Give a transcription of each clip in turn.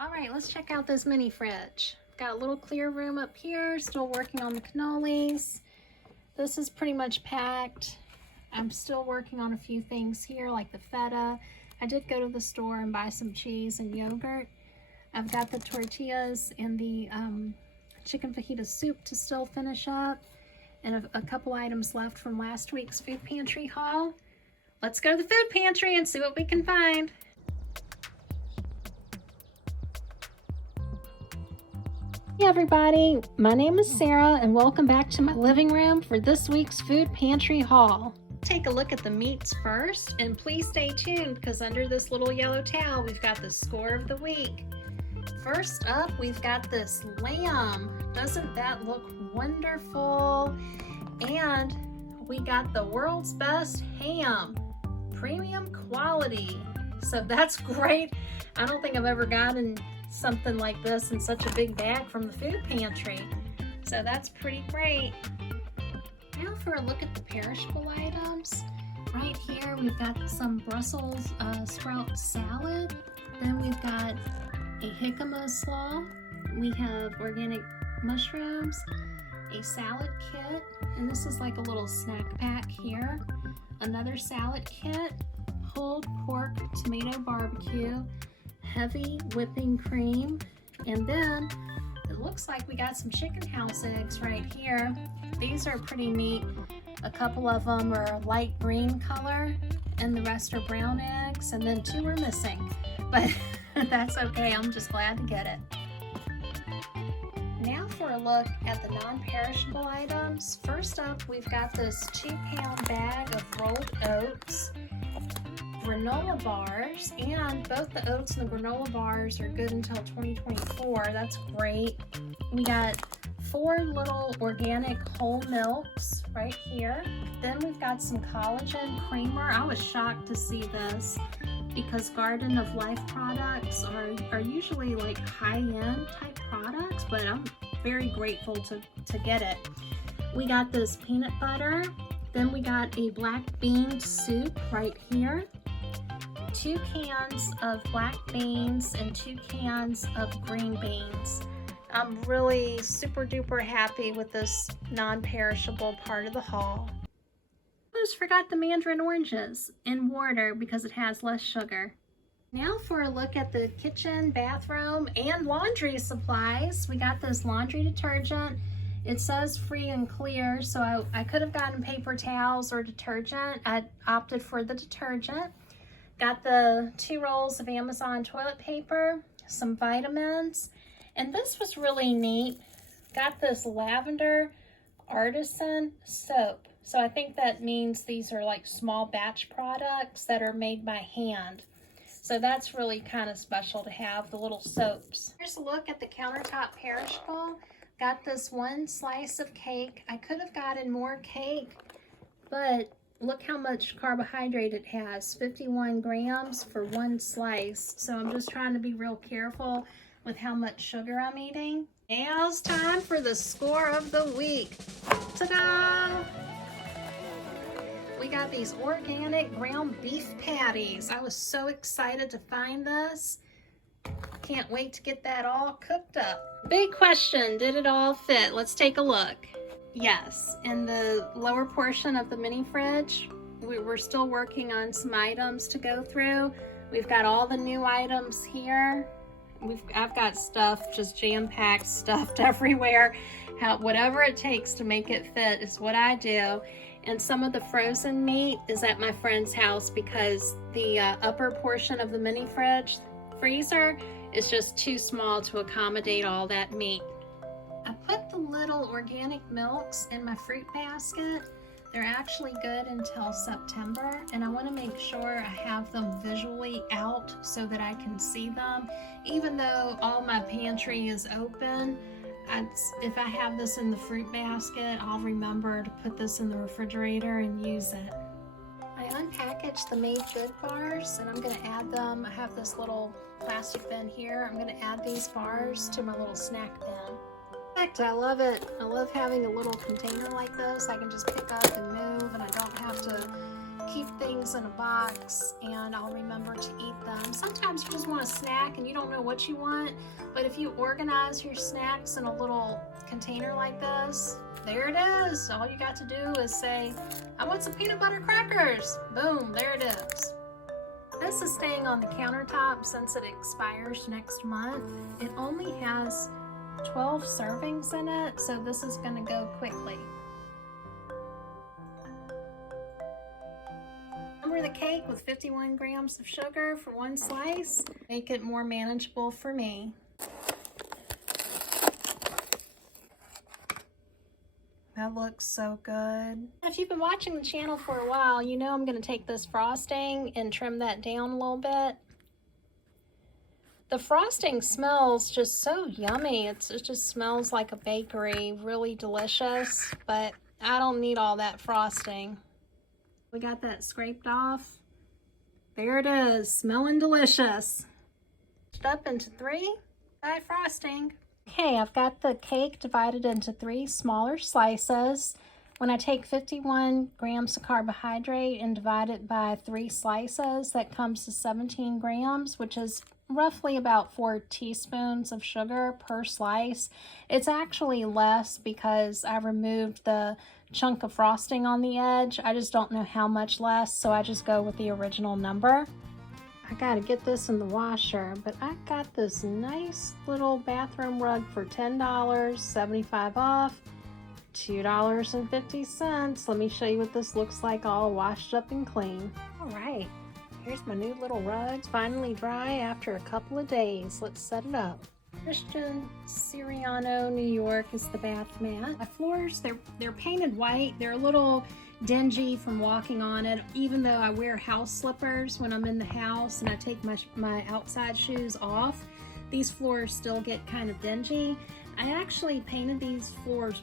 All right, let's check out this mini fridge. Got a little clear room up here, still working on the cannolis. This is pretty much packed. I'm still working on a few things here like the feta. I did go to the store and buy some cheese and yogurt. I've got the tortillas and the chicken fajita soup to still finish up, and a couple items left from last week's food pantry haul. Let's go to the food pantry and see what we can find. Hey everybody, my name is Sarah and welcome back to my living room for this week's food pantry haul. Take a look at the meats first, and please stay tuned because under this little yellow towel we've got the score of the week. First up, we've got this lamb. Doesn't that look wonderful? And we got the world's best ham, premium quality. So that's great. I don't think I've ever gotten something like this in such a big bag from the food pantry. So that's pretty great. Now for a look at the perishable items. Right here we've got some Brussels sprout salad. Then we've got a jicama slaw. We have organic mushrooms, a salad kit, and this is like a little snack pack here. Another salad kit, pulled pork tomato barbecue, heavy whipping cream, and then it looks like we got some chicken house eggs right here. These are pretty neat. A couple of them are light green color and the rest are brown eggs, and then two are missing, but that's okay. I'm just glad to get it. Now for a look at the non-perishable items. First up, we've got this 2-pound bag of rolled oats, granola bars, and both the oats and the granola bars are good until 2024. That's great. We got 4 little organic whole milks right here. Then we've got some collagen creamer. I was shocked to see this because Garden of Life products are usually like high-end type products, but I'm very grateful to get it. We got this peanut butter. Then we got a black bean soup right here. 2 cans of black beans and 2 cans of green beans. I'm really super duper happy with this non-perishable part of the haul. Almost forgot the mandarin oranges and water because it has less sugar. Now for a look at the kitchen, bathroom, and laundry supplies. We got this laundry detergent. It says free and clear, so I could have gotten paper towels or detergent. I opted for the detergent. Got the 2 rolls of Amazon toilet paper, some vitamins, and this was really neat. Got this lavender artisan soap. So I think that means these are like small batch products that are made by hand. So that's really kind of special to have, the little soaps. Here's a look at the countertop perishable. Got this 1 slice of cake. I could have gotten more cake, but look how much carbohydrate it has, 51 grams for 1 slice. So I'm just trying to be real careful with how much sugar I'm eating. Now it's time for the score of the week. Ta-da! We got these organic ground beef patties. I was so excited to find this. Can't wait to get that all cooked up. Big question, did it all fit? Let's take a look. Yes, in the lower portion of the mini fridge, we're still working on some items to go through. We've got all the new items here. I've got stuff just jam-packed, stuffed everywhere. Whatever it takes to make it fit is what I do. And some of the frozen meat is at my friend's house because the upper portion of the mini freezer is just too small to accommodate all that meat. I put the little organic milks in my fruit basket. They're actually good until September, and I want to make sure I have them visually out so that I can see them. Even though all my pantry is open, if I have this in the fruit basket, I'll remember to put this in the refrigerator and use it. I unpackaged the Made Good bars, and I'm going to add them. I have this little plastic bin here. I'm going to add these bars to my little snack bin. I love it. I love having a little container like this. I can just pick up and move, and I don't have to keep things in a box and I'll remember to eat them. Sometimes you just want a snack and you don't know what you want, but if you organize your snacks in a little container like this, there it is. All you got to do is say, I want some peanut butter crackers. Boom, there it is. This is staying on the countertop since it expires next month. It only has 12 servings in it, so this is going to go quickly. Remember the cake with 51 grams of sugar for one slice? Make it more manageable for me. That looks so good. If you've been watching the channel for a while, you know I'm going to take this frosting and trim that down a little bit. The frosting smells just so yummy. It just smells like a bakery, really delicious, but I don't need all that frosting. We got that scraped off. There it is, smelling delicious. Up into 3 by frosting. Okay, I've got the cake divided into 3 smaller slices. When I take 51 grams of carbohydrate and divide it by 3 slices, that comes to 17 grams, which is roughly about 4 teaspoons of sugar per slice. It's actually less because I removed the chunk of frosting on the edge. I just don't know how much less, so I just go with the original number. I gotta get this in the washer, but I got this nice little bathroom rug for $10, 75 off, $2.50. Let me show you what this looks like all washed up and clean. All right, here's my new little rug. It's finally dry after a couple of days. Let's set it up. Christian Siriano, New York is the bath mat. My floors, they're painted white. They're a little dingy from walking on it, even though I wear house slippers when I'm in the house and I take my outside shoes off. These floors still get kind of dingy. I actually painted these floors,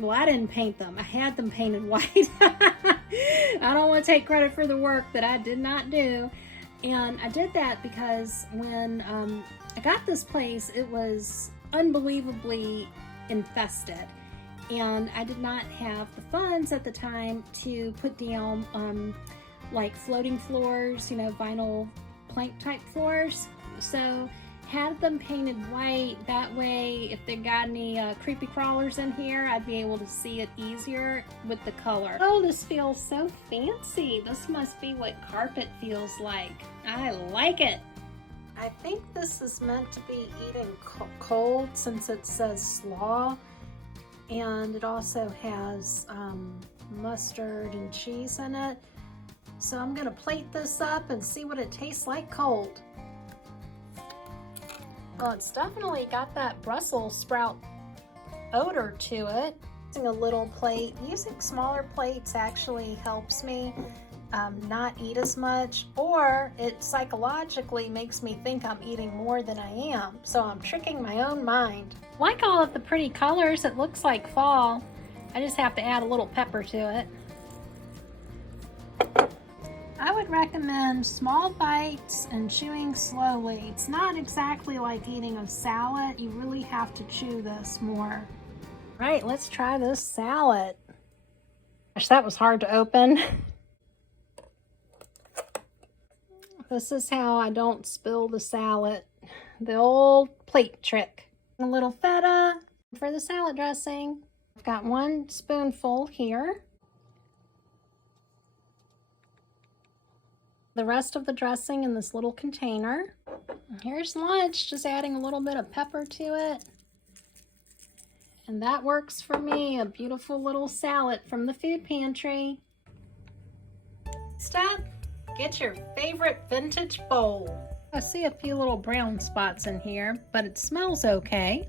well, I didn't paint them. I had them painted white. I don't want to take credit for the work that I did not do. And I did that because when I got this place, it was unbelievably infested. And I did not have the funds at the time to put down like floating floors, you know, vinyl plank type floors. So had them painted white. That way, if they got any creepy crawlers in here, I'd be able to see it easier with the color. Oh, this feels so fancy. This must be what carpet feels like. I like it. I think this is meant to be eaten cold since it says slaw. And it also has mustard and cheese in it. So I'm gonna plate this up and see what it tastes like cold. Well, it's definitely got that Brussels sprout odor to it. Using a little plate, using smaller plates actually helps me not eat as much, or it psychologically makes me think I'm eating more than I am. So I'm tricking my own mind. Like all of the pretty colors, it looks like fall. I just have to add a little pepper to it. I would recommend small bites and chewing slowly. It's not exactly like eating a salad. You really have to chew this more. Right, let's try this salad. Gosh, that was hard to open. This is how I don't spill the salad. The old plate trick. A little feta for the salad dressing. I've got 1 spoonful here. The rest of the dressing in this little container. Here's lunch, just adding a little bit of pepper to it. And that works for me, a beautiful little salad from the food pantry. Stop. Get your favorite vintage bowl. I see a few little brown spots in here, but it smells okay.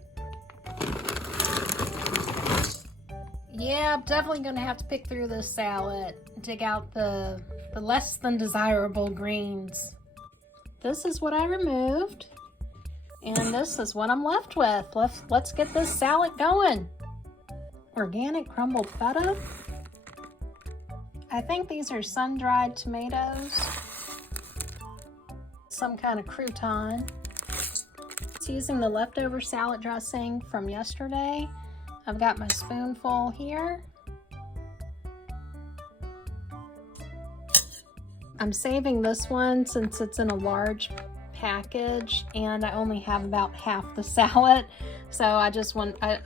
Yeah, I'm definitely gonna have to pick through this salad and dig out the less than desirable greens. This is what I removed, and this is what I'm left with. Let's get this salad going. Organic crumbled feta. I think these are sun-dried tomatoes. Some kind of crouton. It's using the leftover salad dressing from yesterday. I've got my spoonful here. I'm saving this one since it's in a large package and I only have about half the salad. So I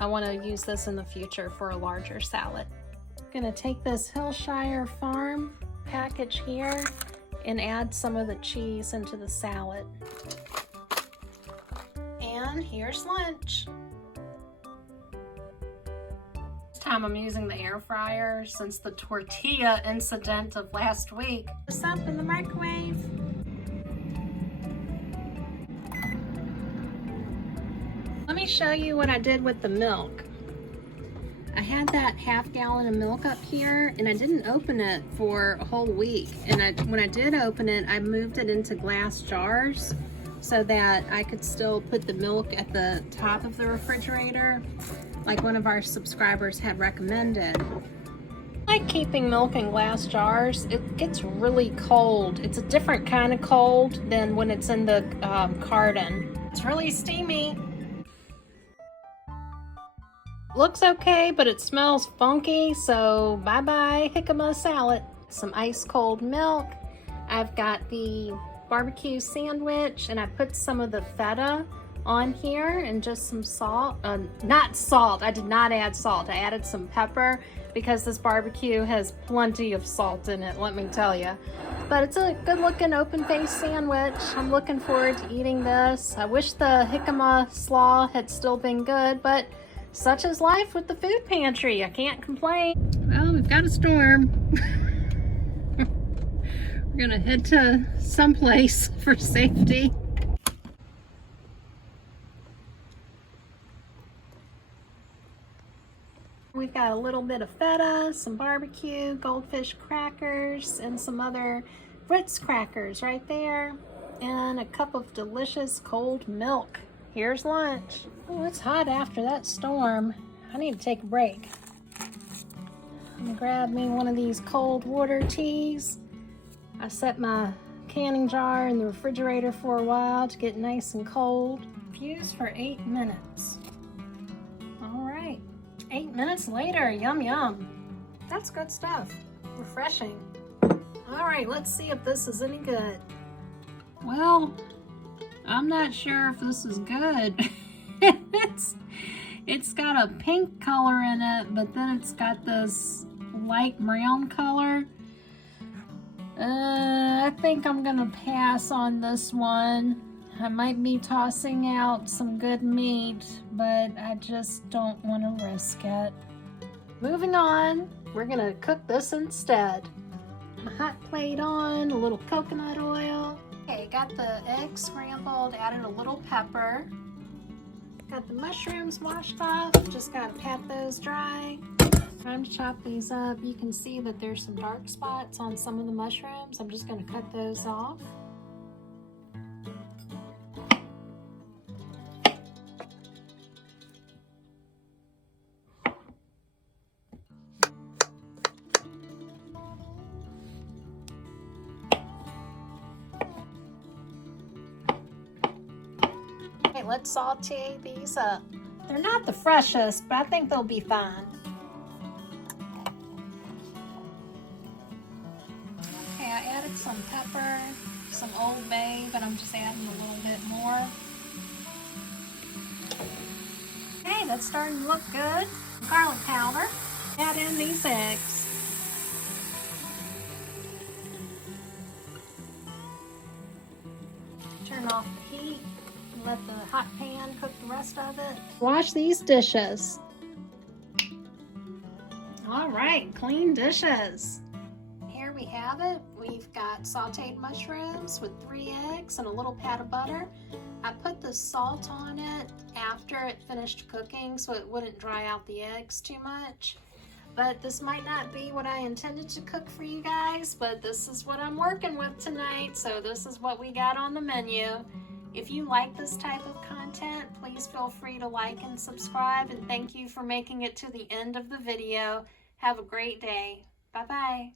want to use this in the future for a larger salad. I'm gonna take this Hillshire Farm package here and add some of the cheese into the salad. And here's lunch. This time I'm using the air fryer since the tortilla incident of last week. This up in the microwave. Let me show you what I did with the milk. I had that half gallon of milk up here and I didn't open it for a whole week. And when I did open it, I moved it into glass jars so that I could still put the milk at the top of the refrigerator, like one of our subscribers had recommended. I like keeping milk in glass jars. It gets really cold. It's a different kind of cold than when it's in the carton. It's really steamy. Looks okay, but it smells funky, so bye-bye jicama salad. Some ice cold milk. I've got the barbecue sandwich, and I put some of the feta on here and just some salt. Not salt, I did not add salt. I added some pepper because this barbecue has plenty of salt in it, let me tell you. But it's a good looking open faced sandwich. I'm looking forward to eating this. I wish the jicama slaw had still been good, but such is life with the food pantry. I can't complain. Well, we've got a storm. We're gonna head to someplace for safety. We've got a little bit of feta, some barbecue, goldfish crackers, and some other Ritz crackers right there, and a cup of delicious cold milk. Here's lunch. Oh, it's hot after that storm. I need to take a break. I'm gonna grab me one of these cold water teas. I set my canning jar in the refrigerator for a while to get nice and cold. Fuse for 8 minutes. All right, 8 minutes later, yum yum. That's good stuff, refreshing. All right, let's see if this is any good. Well, I'm not sure if this is good. It's got a pink color in it, but then it's got this light brown color. I think I'm gonna pass on this one. I might be tossing out some good meat, but I just don't want to risk it. Moving on, we're gonna cook this instead. A hot plate on, a little coconut oil. Okay, got the eggs scrambled, added a little pepper. Got the mushrooms washed off, just gotta pat those dry. Time to chop these up. You can see that there's some dark spots on some of the mushrooms. I'm just gonna cut those off. Okay, let's saute these up. They're not the freshest, but I think they'll be fine. Okay, I added some pepper, some Old Bay, but I'm just adding a little bit more. Okay, that's starting to look good. Garlic powder. Add in these eggs. Turn off the heat. Let the hot pan cook the rest of it. Wash these dishes. All right, clean dishes. Here we have it. We've got sauteed mushrooms with 3 eggs and a little pat of butter. I put the salt on it after it finished cooking so it wouldn't dry out the eggs too much. But this might not be what I intended to cook for you guys, but this is what I'm working with tonight, so this is what we got on the menu. If you like this type of content, please feel free to like and subscribe, and thank you for making it to the end of the video. Have a great day. Bye-bye.